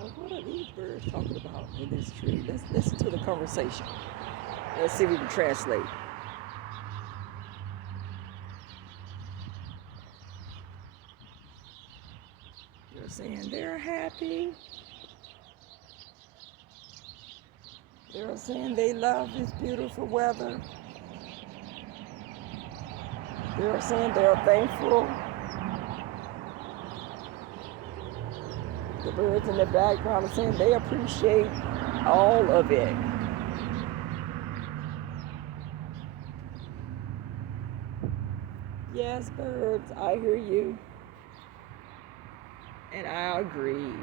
What are these birds talking about in this tree? Let's listen to the conversation. Let's see if we can translate. They're saying they're happy. They're saying they love this beautiful weather. They're saying they're thankful. The birds in the background are saying they appreciate all of it. Yes, birds, I hear you. And I agree.